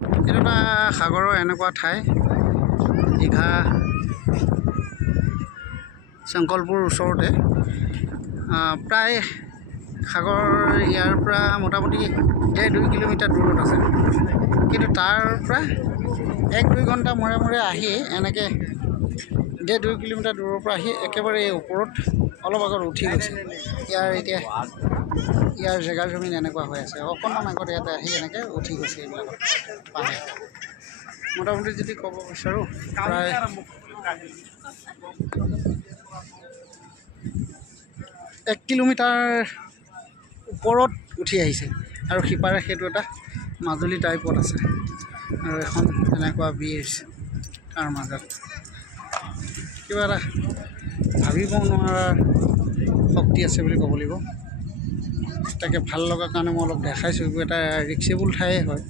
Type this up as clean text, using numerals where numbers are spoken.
এইটো এটা সাগৰৰ এনেকুৱা ঠাই দীঘা শংকলপুৰ ওচৰতে প্ৰায় সাগৰ ইয়াৰ পৰা মোটামুটি 1.5-2 কিলোমিটাৰ দূৰত আছে। কিন্তু তাৰ পৰা 1-2 ঘণ্টা মূৰে মূৰে আহি এনেকৈ 1.5-2 কিলোমিটাৰ দূৰৰ পৰা আহি একেবাৰে এই ওপৰত অলপ আগত উঠি গৈছে। এতিয়া ইয়াৰ জেগাৰ জমিন এনেকুৱা হৈ আছে। অকণমান আগত ইয়াতে আহি এনেকৈ উঠি গৈছে এইবিলাকত পানী। মোটামুটি যদি ক'ব বিচাৰোঁ প্ৰায় 1 কিলোমিটাৰ ওপৰত উঠি আহিছে আৰু সিপাৰে সেইটো এটা মাজুলী টাইপত আছে আৰু এখন এনেকুৱা ব্ৰিজ তাৰ মাজত কিবা এটা ভাবিব নোৱাৰা শক্তি আছে বুলি ক'ব লাগিব। তাকে ভাল লগা কাৰণে মই অলপ দেখাইছোঁ। এইবোৰ এটা ৰিক্সেবল ঠাইয়ে হয়।